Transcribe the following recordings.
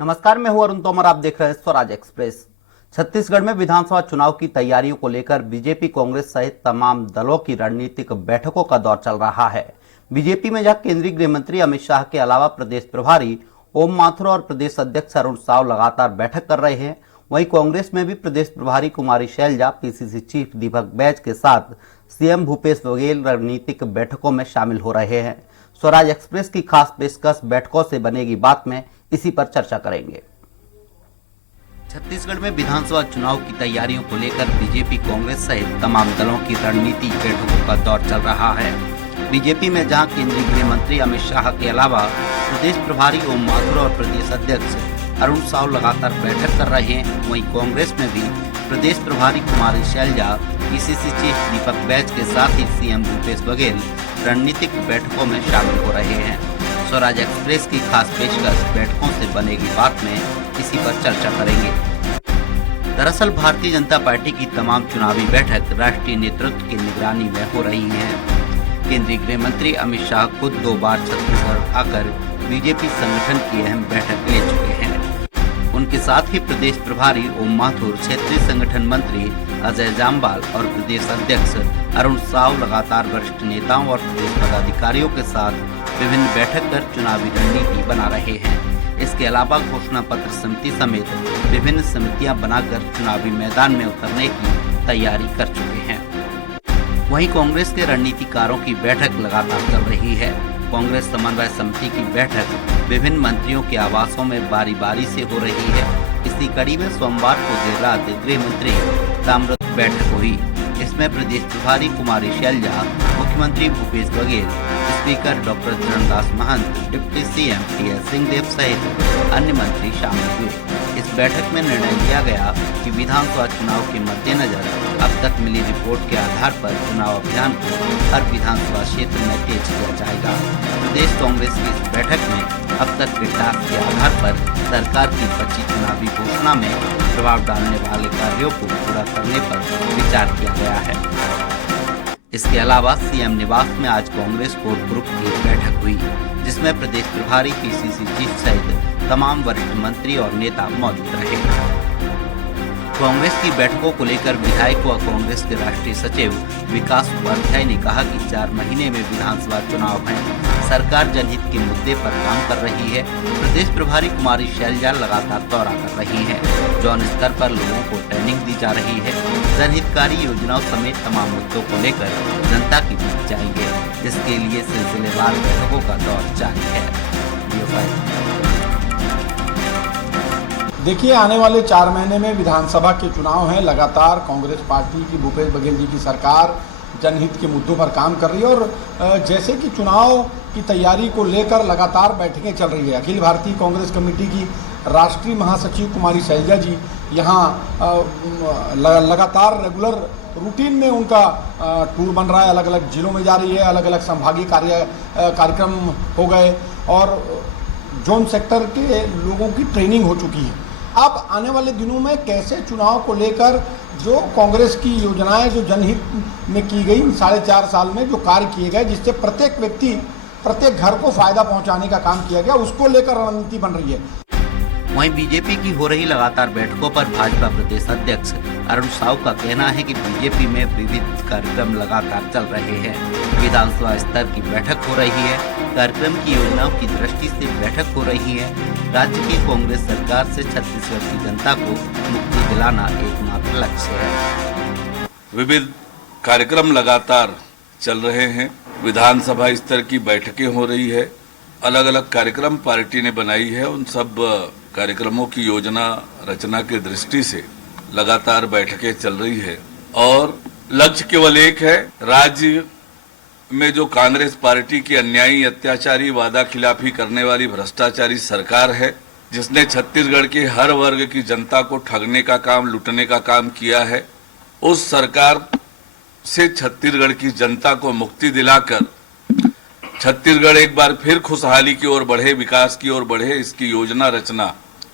नमस्कार, मैं हूं अरुण तोमर। आप देख रहे हैं स्वराज एक्सप्रेस। छत्तीसगढ़ में विधानसभा चुनाव की तैयारियों को लेकर बीजेपी, कांग्रेस सहित तमाम दलों की रणनीतिक बैठकों का दौर चल रहा है। बीजेपी में जहां केंद्रीय गृह मंत्री अमित शाह के अलावा प्रदेश प्रभारी ओम माथुर और प्रदेश अध्यक्ष अरुण साव लगातार बैठक कर रहे हैं, वहीं कांग्रेस में भी प्रदेश प्रभारी कुमारी शैलजा, पीसीसी चीफ दीपक बैज के साथ सीएम भूपेश बघेल रणनीतिक बैठकों में शामिल हो रहे हैं। स्वराज एक्सप्रेस की खास पेशकश बैठकों से बनेगी बात में इसी पर चर्चा करेंगे। छत्तीसगढ़ में विधानसभा चुनाव की तैयारियों को लेकर बीजेपी, कांग्रेस सहित तमाम दलों की रणनीतिक बैठकों का दौर चल रहा है। बीजेपी में जहां केंद्रीय गृह मंत्री अमित शाह के अलावा प्रदेश प्रभारी ओम माथुर और प्रदेश अध्यक्ष अरुण साव लगातार बैठक कर रहे हैं, वहीं कांग्रेस में भी प्रदेश प्रभारी कुमारी शैलजा, पीसीसी चीफ दीपक बैज के साथ ही सीएम भूपेश बघेल रणनीतिक बैठकों में शामिल हो रहे हैं। स्वराज एक्सप्रेस की खास पेशकश बैठकों से बनेगी बात में इसी पर चर्चा करेंगे। दरअसल भारतीय जनता पार्टी की तमाम चुनावी बैठक राष्ट्रीय नेतृत्व की निगरानी में हो रही है। केंद्रीय गृह मंत्री अमित शाह खुद 2 बार छत्तीसगढ़ आकर बीजेपी संगठन की अहम बैठक ले चुके हैं। उनके साथ ही प्रदेश प्रभारी ओम माथुर, क्षेत्रीय संगठन मंत्री अजय जामवाल और प्रदेश अध्यक्ष अरुण साव लगातार वरिष्ठ नेताओं और प्रदेश पदाधिकारियों के साथ विभिन्न बैठक कर चुनावी रणनीति बना रहे हैं। इसके अलावा घोषणा पत्र समिति समेत विभिन्न समितियां बनाकर चुनावी मैदान में उतरने की तैयारी कर चुके हैं। वहीं कांग्रेस के रणनीतिकारों की बैठक लगातार चल रही है। कांग्रेस समन्वय समिति की बैठक विभिन्न मंत्रियों के आवासों में बारी बारी से हो रही है। इसी कड़ी में सोमवार को देर रात गृह मंत्री ताम्रध्वज बैठक हुई। इसमें प्रदेश प्रभारी कुमारी शैलजा, मुख्यमंत्री Bhupesh Baghel, speaker doctor Charandas Mahant, deputy CM TS Singhdeo सहित अन्य मंत्री शामिल हुए। इस बैठक में निर्णय लिया गया कि विधानसभा चुनाव के मद्देनजर अब तक मिली रिपोर्ट के आधार पर चुनाव अभियान को हर विधानसभा क्षेत्र में तेज किया जाएगा। प्रदेश कांग्रेस की इस बैठक में अब तक के टास्क के आधार पर सरकार की 25 चुनावी घोषणा में प्रभाव डालने वाले कार्यों को पूरा करने पर विचार किया गया है। इसके अलावा सीएम निवास में आज कांग्रेस कोर ग्रुप की बैठक हुई, जिसमें प्रदेश प्रभारी, पीसीसी चीफ सहित तमाम वरिष्ठ मंत्री और नेता मौजूद रहे। कांग्रेस की बैठकों को लेकर विधायक व कांग्रेस के राष्ट्रीय सचिव विकास उपाध्याय ने कहा कि 4 महीने में विधानसभा चुनाव है, सरकार जनहित के मुद्दे पर काम कर रही है। प्रदेश प्रभारी कुमारी शैलजा लगातार दौरा कर रही है, जौन स्तर पर लोगों को ट्रेनिंग दी जा रही है। जनहितकारी योजनाओं समेत तमाम मुद्दों को लेकर जनता के बीच जाएंगे, जिसके लिए सिलसिलेवार बैठकों का दौर जारी है। देखिए, आने वाले 4 महीने में विधानसभा के चुनाव हैं। लगातार कांग्रेस पार्टी की, भूपेश बघेल जी की सरकार जनहित के मुद्दों पर काम कर रही है और जैसे कि चुनाव की तैयारी को लेकर लगातार बैठकें चल रही है। अखिल भारतीय कांग्रेस कमेटी की राष्ट्रीय महासचिव कुमारी शैलजा जी यहाँ लगातार रेगुलर रूटीन में उनका टूर बन रहा है, अलग अलग जिलों में जा रही है, अलग अलग संभागीय कार्यक्रम हो गए और जोन सेक्टर के लोगों की ट्रेनिंग हो चुकी है। अब आने वाले दिनों में कैसे चुनाव को लेकर जो कांग्रेस की योजनाएं जो जनहित में की गई 4.5 साल में जो कार्य किए गए, जिससे प्रत्येक व्यक्ति, प्रत्येक घर को फायदा पहुंचाने का काम किया गया, उसको लेकर रणनीति बन रही है। वहीं बीजेपी की हो रही लगातार बैठकों पर भाजपा प्रदेश अध्यक्ष अरुण साव का कहना है कि बीजेपी में विविध कार्यक्रम लगातार चल रहे हैं। विधानसभा स्तर की बैठक हो रही है, कार्यक्रम की योजनाओं की दृष्टि से बैठक हो रही है। राज्य की कांग्रेस सरकार से छत्तीसगढ़ की जनता को मुक्ति दिलाना एकमात्र लक्ष्य है। विविध कार्यक्रम लगातार चल रहे हैं, विधानसभा स्तर की बैठकें हो रही है, अलग अलग कार्यक्रम पार्टी ने बनाई है। उन सब कार्यक्रमों की योजना रचना की दृष्टि से लगातार बैठकें चल रही है और लक्ष्य केवल एक है, राज्य में जो कांग्रेस पार्टी की अन्यायी, अत्याचारी, वादा खिलाफी करने वाली भ्रष्टाचारी सरकार है, जिसने छत्तीसगढ़ के हर वर्ग की जनता को ठगने का काम, लूटने का काम किया है, उस सरकार से छत्तीसगढ़ की जनता को मुक्ति दिलाकर छत्तीसगढ़ एक बार फिर खुशहाली की ओर बढ़े, विकास की ओर बढ़े, इसकी योजना रचना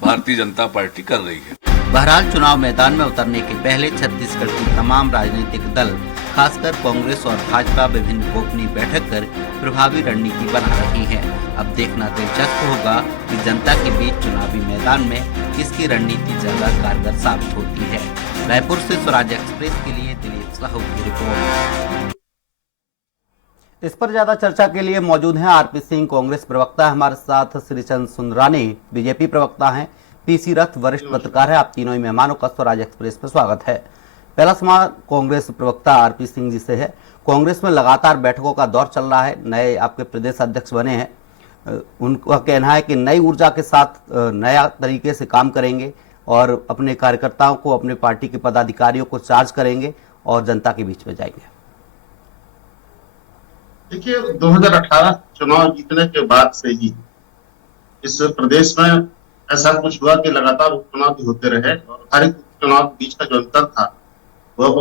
भारतीय जनता पार्टी कर रही है। बहरहाल चुनाव मैदान में उतरने के पहले छत्तीसगढ़ की तमाम राजनीतिक दल खासकर कांग्रेस और भाजपा विभिन्न गोपनीय बैठक कर प्रभावी रणनीति बना रही है। अब देखना दिलचस्प होगा कि जनता के बीच चुनावी मैदान में किसकी रणनीति ज्यादा कारगर साबित होती है। रायपुर से स्वराज एक्सप्रेस के लिए दिलीप साहू की रिपोर्ट। इस पर ज्यादा चर्चा के लिए मौजूद हैं आरपी सिंह, कांग्रेस प्रवक्ता, हमारे साथ श्रीचंद सुंदरानी बीजेपी प्रवक्ता हैं, पीसी रथ वरिष्ठ पत्रकार है। आप तीनों ही मेहमानों का स्वराज एक्सप्रेस पर स्वागत है। पहला सवाल कांग्रेस प्रवक्ता आरपी सिंह जी से है। कांग्रेस में लगातार बैठकों का दौर चल रहा है, नए आपके प्रदेश अध्यक्ष बने हैं, उनका कहना है कि नई ऊर्जा के साथ नया तरीके से काम करेंगे और अपने कार्यकर्ताओं को, अपने पार्टी के पदाधिकारियों को चार्ज करेंगे और जनता के बीच में जाएंगे। देखिए, 2018 चुनाव जीतने के बाद से ही इस प्रदेश में ऐसा कुछ हुआ कि लगातार उपचुनाव भी होते रहे और हर एक चुनाव के बीच का जो अंतर था वह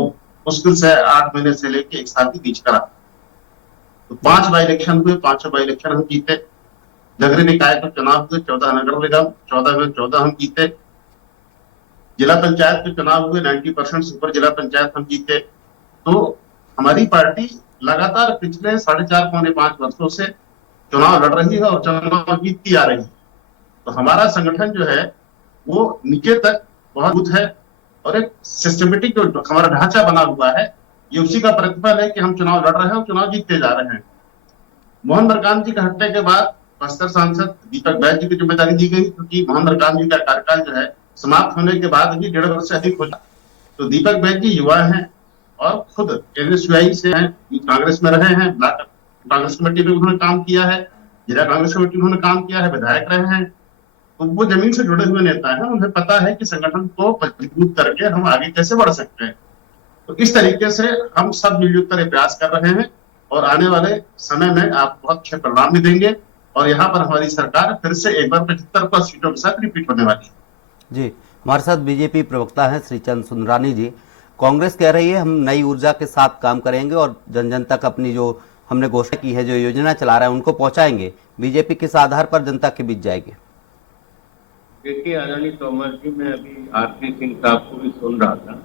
मुश्किल से 8 महीने से लेकर 1 साल के बीच का रहा। तो 5 बाई इलेक्शन हुए, 5 बाई इलेक्शन हम जीते। नगरीय निकाय के चुनाव हुए, 14 नगर निगम, 14 में 14 हम जीते। जिला पंचायत के चुनाव हुए, 90% से ऊपर जिला पंचायत हम जीते। तो हमारी पार्टी लगातार पिछले 4.5 पौने 5 वर्षों से चुनाव लड़ रही है और चुनाव जीतती आ रही है। तो हमारा संगठन जो है वो नीचे तक बहुत मजबूत है और एक सिस्टमेटिक जो हमारा ढांचा बना हुआ है, ये उसी का प्रतिफल है कि हम चुनाव लड़ रहे हैं और चुनाव जीतते जा रहे हैं। मोहन मरकाम जी के हटने के बाद बस्तर सांसद दीपक बैज जी की जिम्मेदारी दी गई, क्योंकि मोहन मरकाम जी का कार्यकाल जो है समाप्त होने के बाद भी 1.5 वर्ष से अधिक हो जाता। तो दीपक बैज जी युवा हैं और खुद एनएसयूआई से हैं, कांग्रेस में रहे हैं, ब्लॉक कांग्रेस कमेटी में उन्होंने काम किया है, जिला कांग्रेस कमेटी में उन्होंने काम किया है, विधायक रहे हैं। तो वो जमीन से जुड़े हुए नेता हैं, उन्हें पता है कि संगठन को मजबूत करके हम आगे कैसे बढ़ सकते हैं। तो इस तरीके से हम सब मिलजुल कर प्रयास कर रहे हैं और आने वाले समय में आप बहुत अच्छे परिणाम भी देंगे और यहाँ पर हमारी सरकार फिर से एक बार 75 सीटों के साथ रिपीट होने वाली है। जी, हमारे साथ बीजेपी प्रवक्ता हैं श्रीचंद सुंदरानी जी। कांग्रेस कह रही है हम नई ऊर्जा के साथ काम करेंगे और जन जन तक अपनी जो हमने घोषणा की है, जो योजना चला रहा है, उनको पहुंचाएंगे। बीजेपी किस आधार पर जनता के बीच जाएगी? देखिए आदरणीय तोमर जी, मैं अभी आरपी सिंह साहब को भी सुन रहा था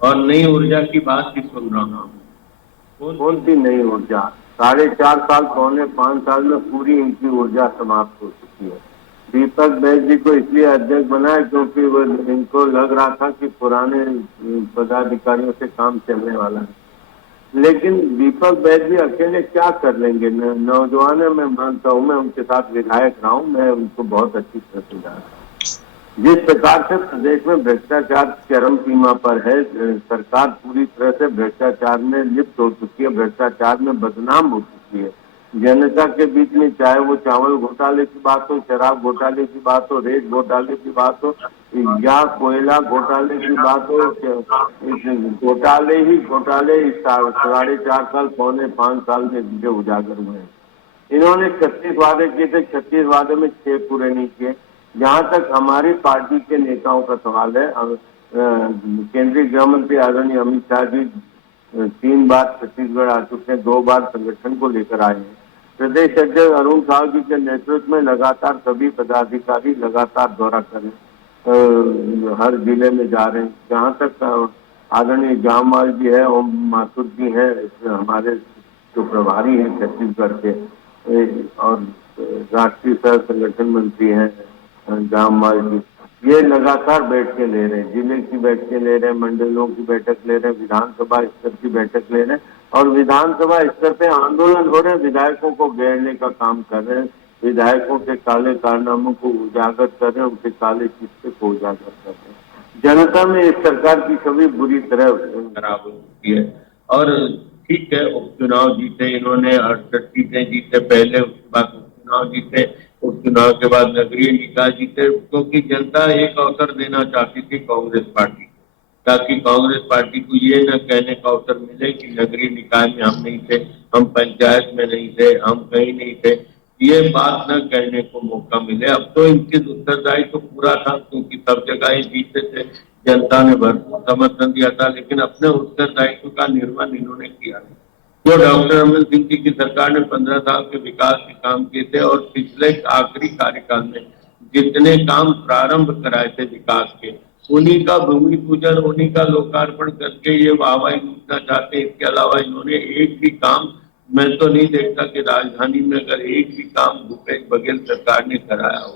और नई ऊर्जा की बात भी सुन रहा हूँ। कौन सी नई ऊर्जा? 4.5 साल, पौने 5 साल में पूरी इनकी ऊर्जा समाप्त हो चुकी है। दीपक बैज जी को इसलिए अध्यक्ष बनाया क्योंकि वो इनको लग रहा था कि पुराने पदाधिकारियों से काम चलने वाला है, लेकिन दीपक बैज जी अकेले क्या कर लेंगे? नौजवान है, मैं मानता हूँ, मैं उनके साथ विधायक रहा हूँ, मैं उनको बहुत अच्छी तरह से जानता हूँ। जिस प्रकार से प्रदेश में भ्रष्टाचार चरम सीमा पर है, सरकार पूरी तरह से भ्रष्टाचार में लिप्त हो चुकी है, भ्रष्टाचार में बदनाम हो चुकी है। जनता के बीच में चाहे वो चावल घोटाले की बात हो, शराब घोटाले की बात हो, रेत घोटाले की बात हो या कोयला घोटाले की बात हो, घोटाले ही घोटाले इस 4.5 साल, पौने 5 साल में सीधे उजागर हुए हैं। इन्होंने 36 वादे किए थे, 36 वादे में 6 पूरे नहीं किए। जहां तक हमारी पार्टी के नेताओं का सवाल है, केंद्रीय गृह मंत्री आदरणीय अमित शाह जी 3 बार छत्तीसगढ़ आ चुके हैं, 2 बार संगठन को लेकर आए हैं। प्रदेश अध्यक्ष अरुण साहु जी के नेतृत्व में लगातार सभी पदाधिकारी लगातार दौरा कर रहे हैं, हर जिले में जा रहे हैं। जहाँ तक आदरणीय जामवाल जी है, ओम माथुर जी हैं, हमारे जो प्रभारी हैं छत्तीसगढ़ के, और राष्ट्रीय सह संगठन मंत्री हैं जामवाल जी, ये लगातार बैठकें ले रहे हैं, जिले की बैठकें ले रहे हैं, मंडलों की बैठक ले रहे हैं, विधानसभा स्तर की बैठक ले रहे हैं और विधानसभा स्तर पे आंदोलन हो रहे हैं, विधायकों को घेरने का काम कर रहे हैं, विधायकों के काले कारनामों को उजागर कर रहे हैं, उनके काले किस्से को उजागर कर रहे हैं। जनता में इस सरकार की छवि बुरी तरह खराब हो चुकी है। और ठीक है, उपचुनाव जीते इन्होंने, 68 सीटें जीते पहले, उसके बाद उपचुनाव जीते, उपचुनाव के बाद नगरीय निकाय जीते, क्योंकि जनता एक अवसर देना चाहती थी कांग्रेस पार्टी, ताकि कांग्रेस पार्टी को ये न कहने का अवसर मिले कि नगरीय निकाय में हम नहीं थे, हम पंचायत में नहीं थे, हम कहीं नहीं थे, ये बात न कहने को मौका मिले। अब तो इनकी उत्तरदायित्व तो पूरा था, क्योंकि सब जगह ही जीते थे, जनता ने भरपूर समर्थन दिया था, लेकिन अपने उत्तरदायित्व का निर्वहन इन्होंने किया नहीं। जो डॉक्टर रमन सिंह जी की सरकार ने 15 साल के विकास के काम किए थे और पिछले आखिरी कार्यकाल में जितने काम प्रारंभ कराए थे विकास के, उन्हीं का भूमि पूजन, उन्हीं का लोकार्पण करके ये वाहवाही लूटना चाहते हैं। इसके अलावा इन्होंने एक भी काम, मैं तो नहीं देखता कि राजधानी में अगर एक भी काम भूपेश बघेल सरकार ने कराया हो,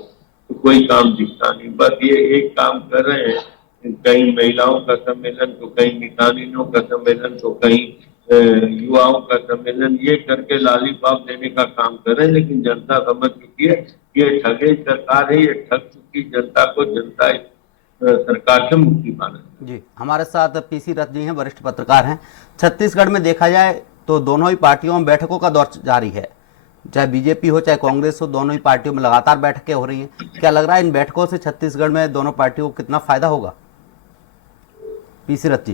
तो कोई काम दिखता नहीं। बस ये एक काम कर रहे हैं, कहीं महिलाओं का सम्मेलन, तो कहीं मितानिनों का सम्मेलन, तो कहीं युवाओं का सम्मेलन, ये करके लॉलीपॉप देने का काम कर रहे हैं। लेकिन जनता समझ चुकी है ये ठगे सरकार है, ये ठग चुकी जनता को। जनता इस सरकार से मुक्ति पाना जी। हमारे साथ पीसी रथ जी हैं, वरिष्ठ पत्रकार हैं। छत्तीसगढ़ में देखा जाए तो दोनों ही पार्टियों में बैठकों का दौर जारी है, चाहे बीजेपी हो चाहे कांग्रेस हो, दोनों ही पार्टियों में लगातार बैठकें हो रही हैं। क्या लग रहा है इन बैठकों से छत्तीसगढ़ में दोनों पार्टियों को कितना फायदा होगा? पीसी रथ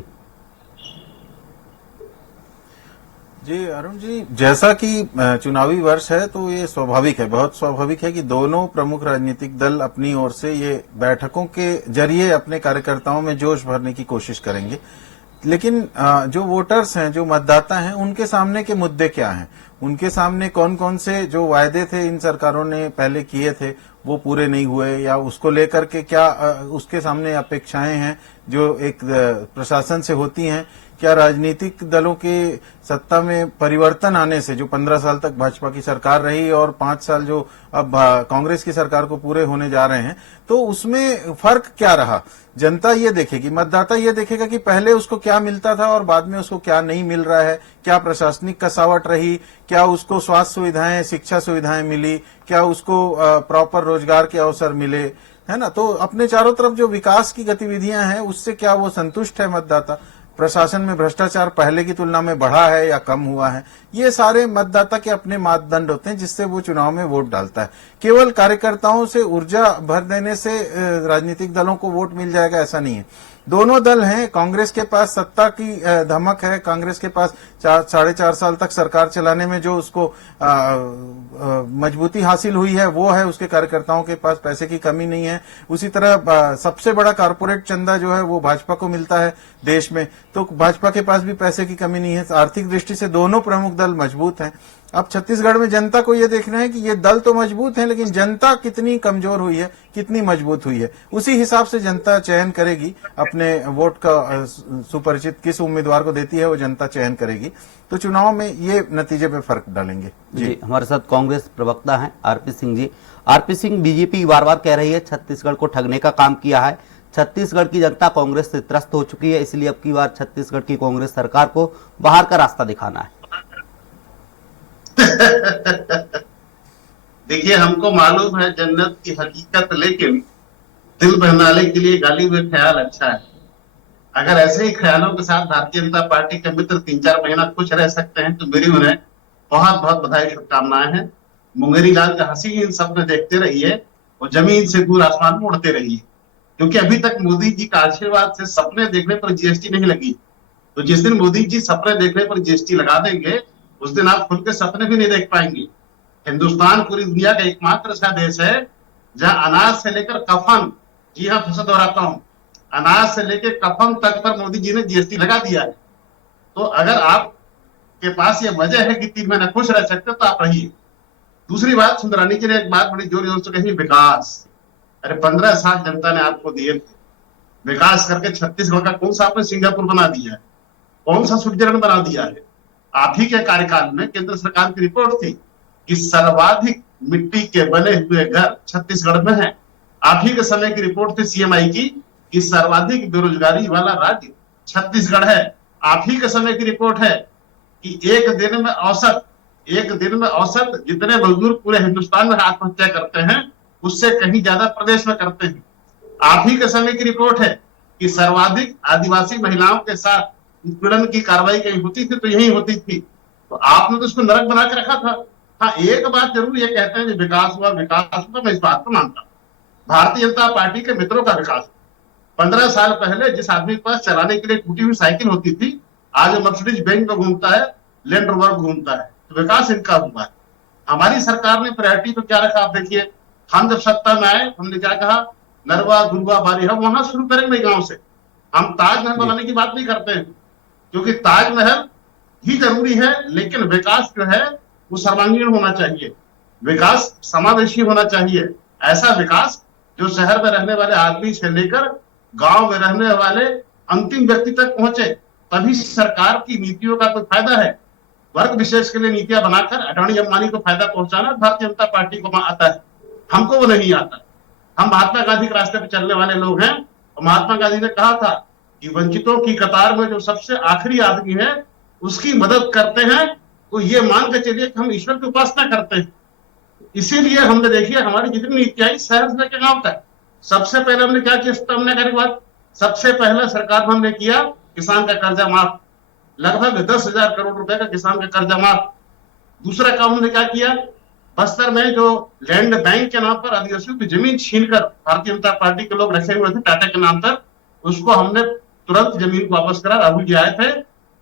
जी अरुण जी, जैसा कि चुनावी वर्ष है तो ये स्वाभाविक है, बहुत स्वाभाविक है कि दोनों प्रमुख राजनीतिक दल अपनी ओर से ये बैठकों के जरिए अपने कार्यकर्ताओं में जोश भरने की कोशिश करेंगे। लेकिन जो वोटर्स हैं, जो मतदाता हैं, उनके सामने के मुद्दे क्या हैं? उनके सामने कौन कौन से जो वायदे थे इन सरकारों ने पहले किए थे वो पूरे नहीं हुए, या उसको लेकर के क्या उसके सामने अपेक्षाएं हैं जो एक प्रशासन से होती हैं? क्या राजनीतिक दलों के सत्ता में परिवर्तन आने से, जो 15 साल तक भाजपा की सरकार रही और 5 साल जो अब कांग्रेस की सरकार को पूरे होने जा रहे हैं, तो उसमें फर्क क्या रहा? जनता ये देखेगी, मतदाता ये देखेगा कि पहले उसको क्या मिलता था और बाद में उसको क्या नहीं मिल रहा है। क्या प्रशासनिक कसावट रही, क्या उसको स्वास्थ्य सुविधाएं, शिक्षा सुविधाएं मिली, क्या उसको प्रॉपर रोजगार के अवसर मिले, है ना? तो अपने चारों तरफ जो विकास की गतिविधियां हैं उससे क्या वो संतुष्ट है मतदाता? प्रशासन में भ्रष्टाचार पहले की तुलना में बढ़ा है या कम हुआ है? ये सारे मतदाता के अपने मापदंड होते हैं जिससे वो चुनाव में वोट डालता है। केवल कार्यकर्ताओं से ऊर्जा भर देने से राजनीतिक दलों को वोट मिल जाएगा ऐसा नहीं है। दोनों दल हैं, कांग्रेस के पास सत्ता की धमक है, कांग्रेस के पास 4.5 साल तक सरकार चलाने में जो उसको मजबूती हासिल हुई है वो है, उसके कार्यकर्ताओं के पास पैसे की कमी नहीं है। उसी तरह सबसे बड़ा कारपोरेट चंदा जो है वो भाजपा को मिलता है देश में, तो भाजपा के पास भी पैसे की कमी नहीं है। आर्थिक दृष्टि से दोनों प्रमुख दल मजबूत हैं। अब छत्तीसगढ़ में जनता को यह देखना है कि ये दल तो मजबूत हैं, लेकिन जनता कितनी कमजोर हुई है, कितनी मजबूत हुई है, उसी हिसाब से जनता चयन करेगी। अपने वोट का सुपरिचित किस उम्मीदवार को देती है वो जनता चयन करेगी। तो चुनाव में ये नतीजे पे फर्क डालेंगे। जी, हमारे साथ कांग्रेस प्रवक्ता हैं RP Singh ji. RP Singh, BJP बार बार कह रही है छत्तीसगढ़ को ठगने का काम किया है, छत्तीसगढ़ की जनता कांग्रेस से त्रस्त हो चुकी है, इसलिए अब की बार छत्तीसगढ़ की कांग्रेस सरकार को बाहर का रास्ता दिखाना है। देखिए, हमको मालूम है जन्नत की हकीकत, लेकिन दिल बहलाने के लिए गाली हुए ख्याल अच्छा है। अगर ऐसे ही ख्यालों के साथ भारतीय जनता पार्टी के मित्र 3-4 महीना खुश रह सकते हैं तो मेरी उन्हें बहुत बहुत बधाई, शुभकामनाएं हैं। मुंगेरी लाल का हसीन सपने देखते रहिए और जमीन से दूर आसमान में उड़ते रहिए, क्योंकि अभी तक मोदी जी का आशीर्वाद से सपने देखने पर जीएसटी नहीं लगी। तो जिस दिन मोदी जी सपने देखने पर जीएसटी लगा देंगे उस दिन आप खुद के सपने भी नहीं देख पाएंगे। हिंदुस्तान पूरी दुनिया का एकमात्र ऐसा देश है जहां अनाज से लेकर कफन, जी हाँ फिर से दोहराता हूं, अनाज से लेकर कफन तक पर मोदी जी ने जीएसटी लगा दिया है। तो अगर आप के पास ये वजह है कि 3 महीने खुश रह सकते हो तो आप रहिए। दूसरी बात, सुंदरानी जी ने एक बात बड़ी जोर जोर से कही, विकास। अरे 15 साल जनता ने आपको दिए थे, विकास करके छत्तीसगढ़ का कौन सा आपने सिंगापुर बना दिया है, कौन सा स्विट्जरलैंड बना दिया है? आप ही के कार्यकाल में केंद्र सरकार की रिपोर्ट थी कि सर्वाधिक मिट्टी के बने हुए घर छत्तीसगढ़ में हैं। आप ही के समय की रिपोर्ट थी सीएमआई की कि सर्वाधिक बेरोजगारी वाला राज्य छत्तीसगढ़ है। आप ही के समय की रिपोर्ट है कि एक दिन में औसत जितने मजदूर पूरे हिंदुस्तान में आत्महत्या करते हैं उससे कहीं ज्यादा प्रदेश में करते हैं। आप ही के समय की रिपोर्ट है कि सर्वाधिक आदिवासी महिलाओं के साथ उत्पीड़न की कार्रवाई कहीं होती थी तो यही होती थी। तो आपने तो इसको नरक बना के रखा था। हाँ, एक बात जरूर ये कहते हैं कि विकास हुआ, मैं इस बात को मानता हूँ। भारतीय जनता पार्टी के मित्रों का विकास। 15 साल पहले जिस आदमी के पास चलाने के लिए टूटी हुई साइकिल होती थी, आज मर्सिडीज बेंज में घूमता है, लैंड रोवर घूमता है। तो विकास इनका हुआ है। हमारी सरकार ने प्रायोरिटी पे क्या रखा आप देखिए। हम जब सत्ता में आए हमने क्या कहा, नरवा गुरवा बारी हम वहां शुरू करेंगे गांव से। हम ताजमहल बनाने की बात नहीं करते हैं, क्योंकि ताजमहल ही जरूरी है, लेकिन विकास जो है वो सर्वांगीण होना चाहिए, विकास समावेशी होना चाहिए। ऐसा विकास जो शहर में रहने वाले आदमी से लेकर गांव में रहने वाले अंतिम व्यक्ति तक पहुंचे, तभी सरकार की नीतियों का कोई फायदा है। वर्ग विशेष के लिए नीतियां बनाकर अडानी अंबानी को फायदा पहुंचाना भारतीय जनता पार्टी को आता है, हमको वो नहीं आता। हम महात्मा गांधी के रास्ते पर चलने वाले लोग हैं, और महात्मा गांधी ने कहा था कि वंचितों की कतार में जो सबसे आखिरी आदमी है उसकी मदद करते हैं, तो ये मान के चलिए कि हम ईश्वर की उपासना करते हैं। इसीलिए हमने देखिए हमारी जितनी नीति आई शहर से लेकर गांव तक, सबसे पहले हमने क्या किया, हमने करने के बाद सबसे पहला सरकार में हमने किया किसान का कर्जा माफ, लगभग 10,000 करोड़ रुपए का किसान का कर्जा माफ। दूसरा काम हमने क्या किया, बस्तर में जो लैंड बैंक के नाम पर आदिवासियों की जमीन छीनकर भारतीय जनता पार्टी के लोग रखे हुए थे टाटा के नाम पर, उसको हमने तुरंत जमीन को वापस करा। राहुल जी आए थे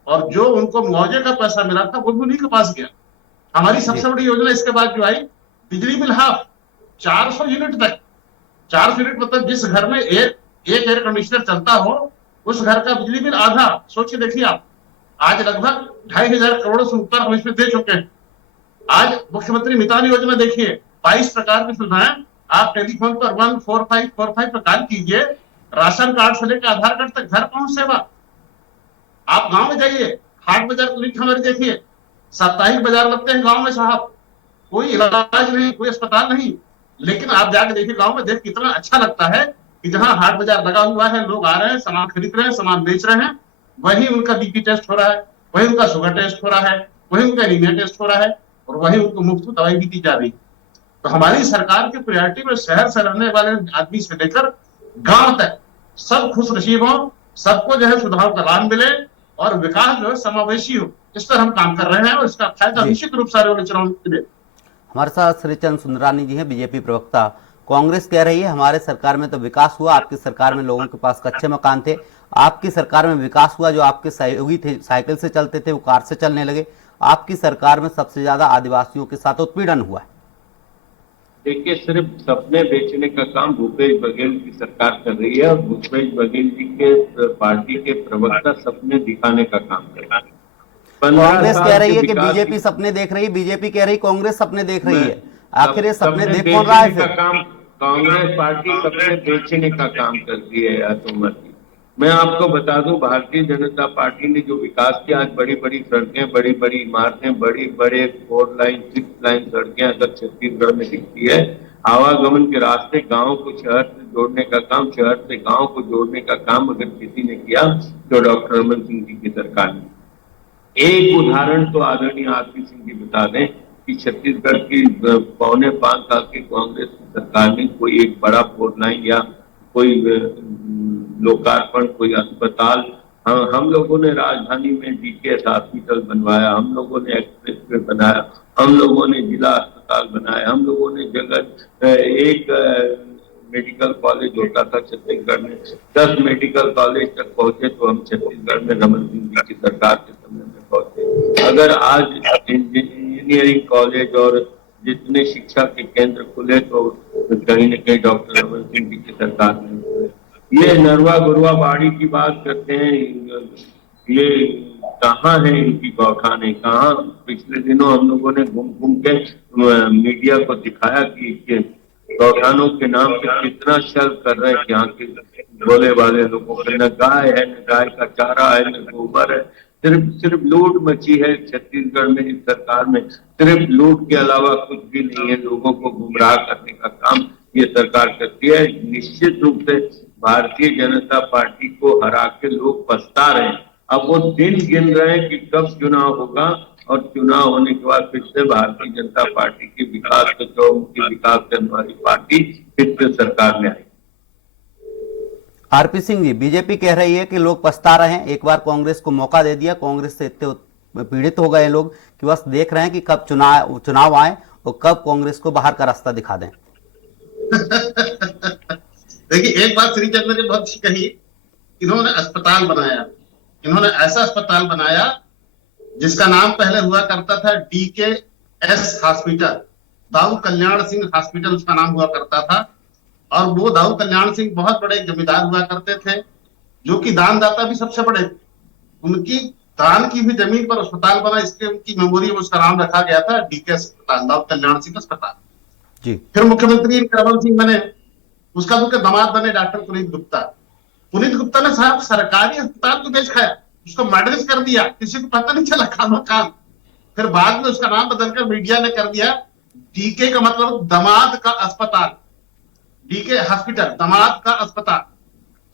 और जो उनको मुआवजे का पैसा मिला था वो भी उन्हीं के पास गया। हमारी सबसे बड़ी योजना इसके बाद जो आई, बिजली बिल हाफ, 400 यूनिट तक। 400 यूनिट मतलब जिस घर में एक एयर कंडीशनर चलता हो उस घर का बिजली बिल आधा। सोचिए देखिए आप, आज लगभग 2,500 करोड़ से ऊपर हम इसमें दे चुके हैं। आज मुख्यमंत्री मितान योजना देखिए, 22 प्रकार की सुविधाएं, आप टेलीफोन पर 14545 पर कॉल कीजिए, राशन कार्ड से लेकर आधार कार्ड तक घर पहुंच सेवा। आप गांव में जाइए, हाट बाजार क्लिनिक हमारे देखिए, साप्ताहिक बाजार लगते हैं गांव में साहब, कोई इलाज नहीं, कोई अस्पताल नहीं, लेकिन आप जाकर देखिए गांव में, देख कितना अच्छा लगता है कि जहां हाट बाजार लगा हुआ है, लोग आ रहे हैं, सामान खरीद रहे हैं, सामान बेच रहे हैं, वही उनका बीपी टेस्ट हो रहा है, वही उनका शुगर टेस्ट हो रहा है, वही उनका एनीमिया टेस्ट हो रहा है, और वही उनको मुफ्त दवाई भी दी जा रही है। तो हमारी सरकार की प्रायोरिटी में शहर से रहने वाले आदमी से लेकर गांव तक सब खुश नसीब हो, सबको जो है सुधार का लाभ मिले और विकास जो है समावेशी हो, इस पर हम काम कर रहे हैं और इसका फायदा निश्चित रूप से आने वाले चुनाव में मिले। हमारे साथ श्रीचंद सुंदरानी जी हैं, बीजेपी प्रवक्ता। कांग्रेस कह रही है हमारे सरकार में तो विकास हुआ, आपकी सरकार में लोगों के पास कच्चे मकान थे। आपकी सरकार में विकास हुआ, जो आपके सहयोगी थे साइकिल से चलते थे वो कार से चलने लगे। आपकी सरकार में सबसे ज्यादा आदिवासियों के साथ उत्पीड़न हुआ है। देखिए, सिर्फ सपने बेचने का काम भूपेश बघेल की सरकार कर रही है, और भूपेश बघेल जी के पार्टी के प्रवक्ता सपने दिखाने का काम कर रहे हैं। कांग्रेस कह रही है कि बीजेपी सपने देख रही है, बीजेपी कह रही कांग्रेस सपने देख रही है। आखिर ये सपने देख कौन रहा है फिर? कांग्रेस पार्टी सपने बेचने का काम करती है या तो मत। मैं आपको बता दूं, भारतीय जनता पार्टी ने जो विकास किया, आज बड़ी बड़ी सड़कें, बड़ी बड़ी इमारतें, बड़ी बड़े 4 लाइन 6 लाइन सड़कें अगर छत्तीसगढ़ में दिखती है, आवागमन के रास्ते, गांव को शहर से जोड़ने का काम, शहर से गांव को जोड़ने का काम अगर किसी ने किया तो डॉक्टर रमन सिंह जी की सरकार ने। एक उदाहरण तो आदरणीय आरपी सिंह जी बता दें कि छत्तीसगढ़ की 4.25 साल की कांग्रेस की सरकार ने कोई एक बड़ा 4 लाइन या कोई लोकार्पण, कोई अस्पताल, हम लोगों ने राजधानी में डीकेएस हॉस्पिटल बनवाया, हम लोगों ने एक्सप्रेसवे बनाया, हम लोगों ने जिला अस्पताल बनाया, हम लोगों ने जगह एक मेडिकल कॉलेज होता था छत्तीसगढ़ में, 10 मेडिकल कॉलेज तक पहुंचे तो हम छत्तीसगढ़ में रमन सिंह जी की सरकार के समय में पहुंचे। अगर आज इंजीनियरिंग कॉलेज और जितने शिक्षा के केंद्र खुले तो कहीं न कहीं डॉक्टर रमन सिंह जी की सरकार में। ये नरवा गुरवा बाड़ी की बात करते हैं, ये कहाँ है इनकी गौठाने, कहाँ? पिछले दिनों हम लोगों ने घूम घूम के मीडिया को दिखाया कि गौठानों के नाम पे कितना शर्म कर रहे हैं यहाँ के बोले वाले लोगों को। न गाय है, न गाय का चारा है, न गोबर है, सिर्फ लूट मची है छत्तीसगढ़ में इस सरकार में। सिर्फ लूट के अलावा कुछ भी नहीं है। लोगों को गुमराह करने का काम ये सरकार करती है। निश्चित रूप से भारतीय जनता पार्टी को हरा के लोग पछता रहे हैं। अब वो दिन गिन रहे हैं कि कब चुनाव होगा, और चुनाव होने के बाद फिर से भारतीय जनता पार्टी के विकास के चौमुखी विकास करने वाली पार्टी फिर से सरकार में आई। आरपी सिंह जी, बीजेपी कह रही है कि लोग पछता रहे हैं, एक बार कांग्रेस को मौका दे दिया, कांग्रेस से इतने पीड़ित हो गए लोग कि बस देख रहे हैं कि कब चुनाव आए और कब कांग्रेस को बाहर का रास्ता दिखा दें। देखिए, एक बात श्रीचंद्र ने बहुत कही, इन्होंने अस्पताल बनाया, इन्होंने ऐसा अस्पताल बनाया जिसका नाम पहले हुआ करता था DKS hospital, Dau Kalyan Singh hospital उसका नाम हुआ करता था। और वो दाऊ कल्याण सिंह बहुत बड़े जमींदार हुआ करते थे, जो कि दानदाता भी सबसे बड़े थे। उनकी दान की भी जमीन पर अस्पताल बना, इसलिए उनकी मेमोरी में उसका नाम रखा गया था डीकेएस अस्पताल, दाऊ कल्याण सिंह अस्पताल जी। फिर मुख्यमंत्री रमन सिंह बने, उसका उनके दामाद बने डॉक्टर पुनीत गुप्ता। पुनीत गुप्ता ने साहब सरकारी अस्पताल को बेच खाया, उसको मर्डर कर दिया, किसी को पता नहीं चला खानो काल। फिर बाद में उसका नाम बदलकर मीडिया ने कर दिया डीके का मतलब दामाद का अस्पताल, डीके हॉस्पिटल, दामाद का अस्पताल।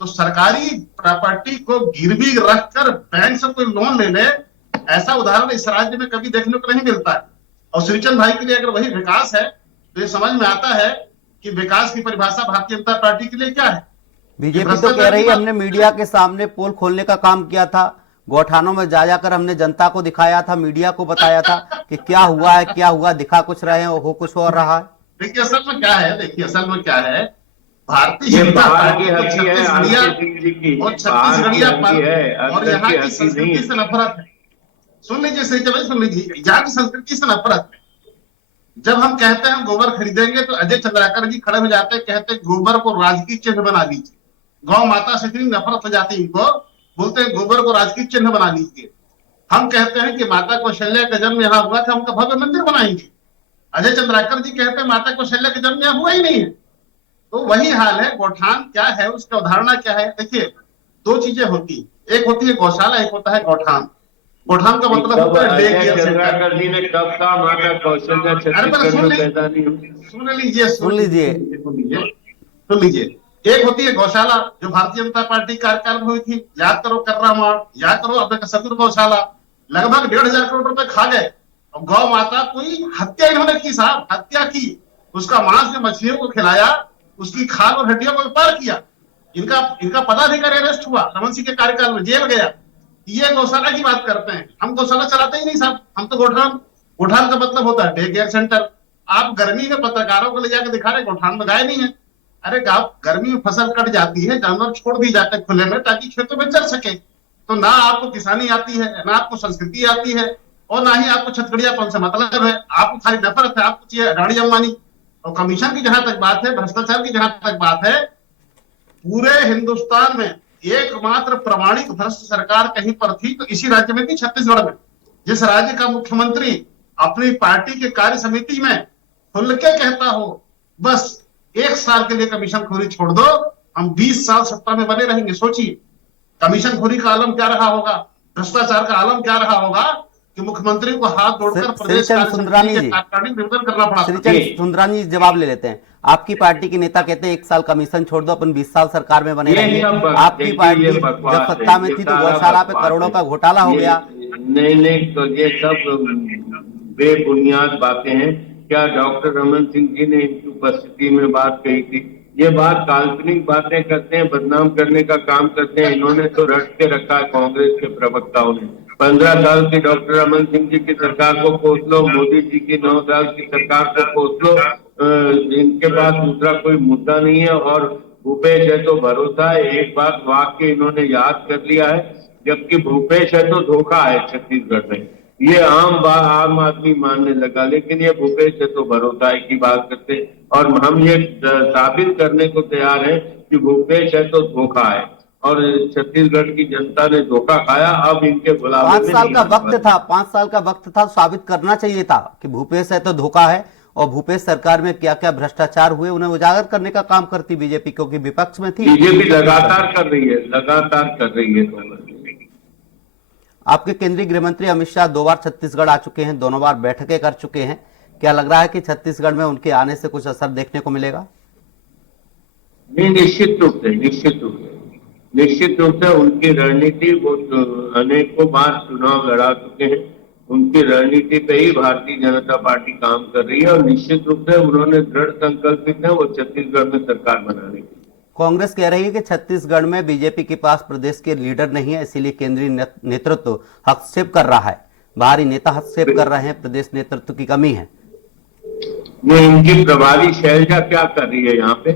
तो सरकारी प्रॉपर्टी को गिरवी रखकर बैंक से कोई लोन ले ले, ऐसा उदाहरण इस राज्य में कभी देखने को नहीं मिलता है। और श्रीचंद भाई के लिए अगर वही विकास है तो ये समझ में आता है कि विकास की परिभाषा भारतीय जनता पार्टी के लिए क्या है। बीजेपी तो कह रही है हमने मीडिया के सामने पोल खोलने का काम किया था, गौठानों में जा जाकर हमने जनता को दिखाया था, मीडिया को बताया था कि क्या हुआ है, क्या हुआ, दिखा कुछ रहे हैं, हो कुछ और रहा है। देखिए असल में क्या है, भारतीय जनता पार्टी को छत्तीसगढ़िया और यहाँ की संस्कृति से नफरत है। सुन लीजिए सही, सुन लीजिए, यहाँ की संस्कृति से नफरत है। जब हम कहते हैं गोबर खरीदेंगे तो अजय चंद्राकर जी खड़े हो जाते हैं, कहते हैं गोबर को राजकीय चिन्ह बना लीजिए। गौ माता से इतनी नफरत हो जाती है इनको, बोलते हैं गोबर को राजकीय चिन्ह बना लीजिए। हम कहते हैं कि माता कौशल्या का जन्म यहाँ हुआ था, हमका भव्य मंदिर बनाएंगे। अजय चंद्राकर जी कहते हैं माता कौशल्या का जन्म यहाँ हुआ ही नहीं है। तो वही हाल है। गौठान क्या है, उसका अवधारणा क्या है? देखिए दो चीजें होती, एक होती है गौशाला, एक होता है गौठान। गौठान का मतलब होता है डे केयर सेंटर। जी ने कब कहा माता कौशल्या छत्तीसगढ़ में पैदा नहीं हुई? सुन लीजिए, एक होती है गौशाला जो भारतीय जनता पार्टी कार्यकाल में हुई थी, याद करो कर्रा मार, याद करो अपने सदुर गौशाला, लगभग 1,500 करोड़ रुपए खा गए। और गौ माता कोई हत्या इन्होंने की साहब, हत्या की, उसका मांस में मछलियों को खिलाया, उसकी खाल और हड्डियों को व्यापार किया। इनका पदाधिकारी अरेस्ट हुआ, रमन सिंह के कार्यकाल में जेल गया। ये गौशाला की बात करते हैं, हम गौशाला चलाते ही नहीं साहब, हम तो गौठान का मतलब होता है डे केयर सेंटर। आप गर्मी में पत्रकारों को ले जाकर दिखा रहे गौठान में गाय नहीं है। अरे गर्मी में फसल कट जाती है, जानवर छोड़ दी जाते हैं खुले में ताकि खेतों में चर सके। तो ना आपको किसानी आती है, ना आपको संस्कृति आती है, और ना ही आपको छत्तीसगढ़ियापन से मतलब है। आपको खाली नफरत है, आपको चाहिए अडानी अंबानी। और कमीशन की जहां तक बात है, भ्रष्टाचार की जहां तक बात है, पूरे हिंदुस्तान में एकमात्र प्रमाणिक भ्रष्ट सरकार कहीं पर थी तो इसी राज्य में थी, छत्तीसगढ़ में। जिस राज्य का मुख्यमंत्री अपनी पार्टी के कार्य समिति में खुल के कहता हो बस 1 साल के लिए कमीशन खोरी छोड़ दो, हम 20 साल सत्ता में बने रहेंगे। सोचिए कमीशन खोरी का आलम क्या रहा होगा, भ्रष्टाचार का आलम क्या रहा होगा कि मुख्यमंत्री को हाथ जोड़कर प्रदेश सुंदरानी जी जवाब ले लेते हैं। आपकी पार्टी के नेता कहते हैं 1 साल कमीशन छोड़ दो, अपन 20 साल सरकार में बने रहेंगे। आपकी पार्टी जब सत्ता में थी तो गौशाला पे करोड़ों का घोटाला हो गया। नहीं, तो ये सब बेबुनियाद बातें हैं। क्या डॉक्टर रमन सिंह जी ने इनकी उपस्थिति में बात कही थी? ये बात काल्पनिक बातें करते हैं, बदनाम करने का काम करते हैं। इन्होंने तो रट के रखा है कांग्रेस के प्रवक्ताओं ने। 15 साल की डॉक्टर रमन सिंह जी की सरकार को कोस लो, मोदी जी की 9 साल की सरकार को कोस लो, इनके पास दूसरा कोई मुद्दा नहीं है। और भूपेश है तो भरोसा है, एक बात वाक्य इन्होंने याद कर लिया है, जबकि भूपेश है तो धोखा है छत्तीसगढ़ में। ये आम आदमी मानने लगा, लेकिन ये भूपेश है तो भरोसा है की बात करते हैं। और हम ये साबित करने को तैयार हैं कि भूपेश है तो धोखा है, और छत्तीसगढ़ की जनता ने धोखा खाया। अब इनके बुलावे 5 साल का वक्त था, 5 साल का वक्त था, साबित करना चाहिए था कि भूपेश है तो धोखा है। और भूपेश सरकार में क्या क्या भ्रष्टाचार हुए उन्हें उजागर करने का काम करती बीजेपी, क्योंकि विपक्ष में थी। बीजेपी लगातार कर रही है। आपके केंद्रीय गृह मंत्री अमित शाह 2 बार छत्तीसगढ़ आ चुके हैं, दोनों बार बैठकें कर चुके हैं। क्या लग रहा है कि छत्तीसगढ़ में उनके आने से कुछ असर देखने को मिलेगा? नहीं, निश्चित रूप से उनकी रणनीति, वो अनेकों बार चुनाव लड़ा चुके हैं, उनकी रणनीति पे ही भारतीय जनता पार्टी काम कर रही है। और निश्चित रूप से उन्होंने दृढ़ संकल्पित है वो छत्तीसगढ़ में सरकार बनाने की। कांग्रेस कह रही है कि छत्तीसगढ़ में बीजेपी के पास प्रदेश के लीडर नहीं है, इसीलिए केंद्रीय नेतृत्व हस्तक्षेप कर रहा है, बाहरी नेता हस्तक्षेप कर रहे हैं, प्रदेश नेतृत्व की कमी है। ये इनकी प्रभारी शैलजा क्या कर रही है यहाँ पे?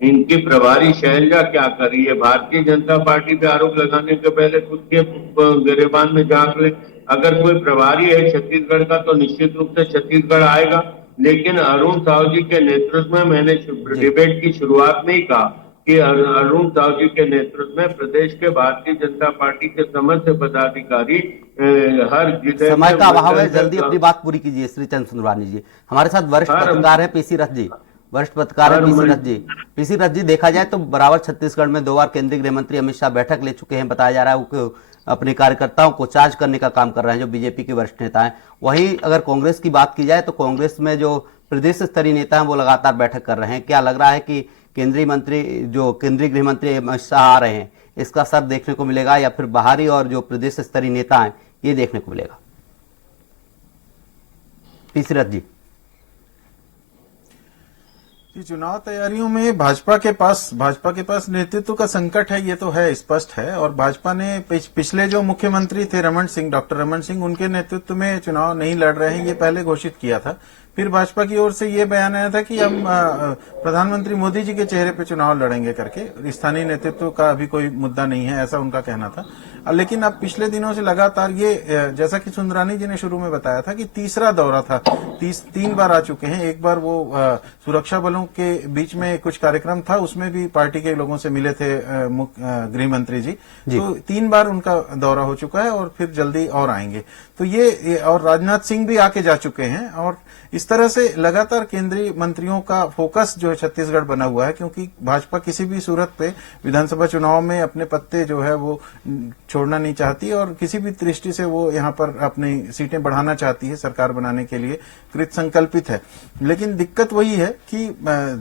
इनकी प्रभारी शैलजा क्या कर रही है? भारतीय जनता पार्टी पे आरोप लगाने के पहले खुद के गिरेबान में झांक ले। अगर कोई प्रभारी है छत्तीसगढ़ का तो निश्चित रूप से छत्तीसगढ़ आएगा। लेकिन अरुण साहू जी के नेतृत्व में, मैंने डिबेट की शुरुआत में ही कहा कि अरुण साहू जी के नेतृत्व में प्रदेश के भारतीय जनता पार्टी के समस्त पदाधिकारी हर जिले, समय का अभाव है, जल्दी अपनी बात पूरी कीजिए। श्रीचंद सुंदरानी जी हमारे साथ वरिष्ठ पत्रकार है, पीसी रथ जी, वरिष्ठ पत्रकार है पीसी रथ जी, देखा जाए तो बराबर छत्तीसगढ़ में 2 बार केंद्रीय गृह मंत्री अमित शाह बैठक ले चुके हैं। बताया जा रहा है वो अपने कार्यकर्ताओं को चार्ज करने का काम कर रहे हैं, जो बीजेपी के वरिष्ठ नेता हैं। वहीं अगर कांग्रेस की बात की जाए तो कांग्रेस में जो प्रदेश स्तरीय नेता हैं वो लगातार बैठक कर रहे हैं। क्या लग रहा है कि केंद्रीय गृह मंत्री अमित शाह आ रहे हैं, इसका असर देखने को मिलेगा या फिर बाहरी और जो प्रदेश स्तरीय नेता हैं ये देखने को मिलेगा? पीसी रथ जी। चुनाव तैयारियों में भाजपा के पास नेतृत्व का संकट है, ये तो है, स्पष्ट है। और भाजपा ने पिछले जो मुख्यमंत्री थे डॉक्टर रमन सिंह, उनके नेतृत्व में चुनाव नहीं लड़ रहे हैं, ये पहले घोषित किया था। फिर भाजपा की ओर से ये बयान आया था कि हम प्रधानमंत्री मोदी जी के चेहरे पे चुनाव लड़ेंगे करके, स्थानीय नेतृत्व का अभी कोई मुद्दा नहीं है, ऐसा उनका कहना था। लेकिन अब पिछले दिनों से लगातार ये, जैसा कि सुंदरानी जी ने शुरू में बताया था कि तीसरा दौरा था, 3 बार आ चुके हैं। एक बार वो सुरक्षा बलों के बीच में कुछ कार्यक्रम था, उसमें भी पार्टी के लोगों से मिले थे गृह मंत्री जी। तो 3 बार उनका दौरा हो चुका है और फिर जल्दी और आएंगे। तो ये और राजनाथ सिंह भी आके जा चुके हैं। और इस तरह से लगातार केंद्रीय मंत्रियों का फोकस जो है छत्तीसगढ़ बना हुआ है, क्योंकि भाजपा किसी भी सूरत पे विधानसभा चुनाव में अपने पत्ते जो है वो छोड़ना नहीं चाहती और किसी भी दृष्टि से वो यहाँ पर अपनी सीटें बढ़ाना चाहती है, सरकार बनाने के लिए कृत संकल्पित है। लेकिन दिक्कत वही है कि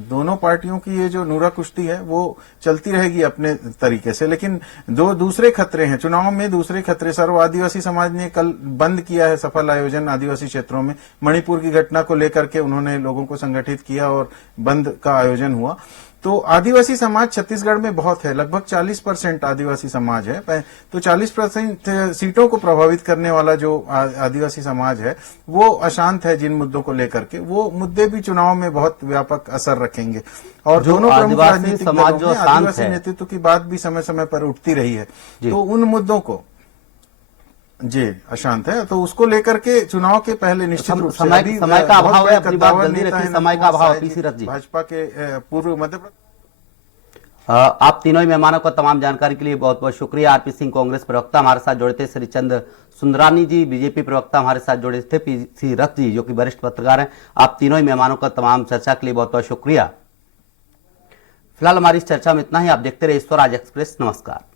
दोनों पार्टियों की ये जो नूरा कुश्ती है वो चलती रहेगी अपने तरीके से। लेकिन 2 दूसरे खतरे हैं चुनाव में, दूसरे खतरे। सर्व आदिवासी समाज ने कल बंद किया है सफल आयोजन आदिवासी क्षेत्रों में। मणिपुर की घटना को लेकर के उन्होंने लोगों को संगठित किया और बंद का आयोजन हुआ। तो आदिवासी समाज छत्तीसगढ़ में बहुत है, लगभग 40% आदिवासी समाज है। तो 40% सीटों को प्रभावित करने वाला जो आदिवासी समाज है वो अशांत है जिन मुद्दों को लेकर के। वो मुद्दे भी चुनाव में बहुत व्यापक असर रखेंगे। और दोनों प्रमुख राजनीतिक दलों में आदिवासी नेतृत्व की बात भी समय समय पर उठती रही है। तो उन मुद्दों को जी अशांत है, तो उसको लेकर के चुनाव के पहले निश्चित रूप से समय का अभाव है, अपनी बात जल्दी रखिए, समय का अभाव। पीसी रथ जी, भाजपा के पूर्व मध्य आप तीनों ही मेहमानों को तमाम जानकारी के लिए बहुत बहुत शुक्रिया। आरपी सिंह कांग्रेस प्रवक्ता हमारे साथ जुड़े थे, श्रीचंद सुंदरानी जी बीजेपी प्रवक्ता हमारे साथ जुड़े थे, पीसी रथ जी जो कि वरिष्ठ पत्रकार हैं। आप तीनों ही मेहमानों का तमाम चर्चा के लिए बहुत बहुत शुक्रिया। फिलहाल हमारी इस चर्चा में इतना ही। आप देखते रहे ईश्वर आज एक्सप्रेस। नमस्कार।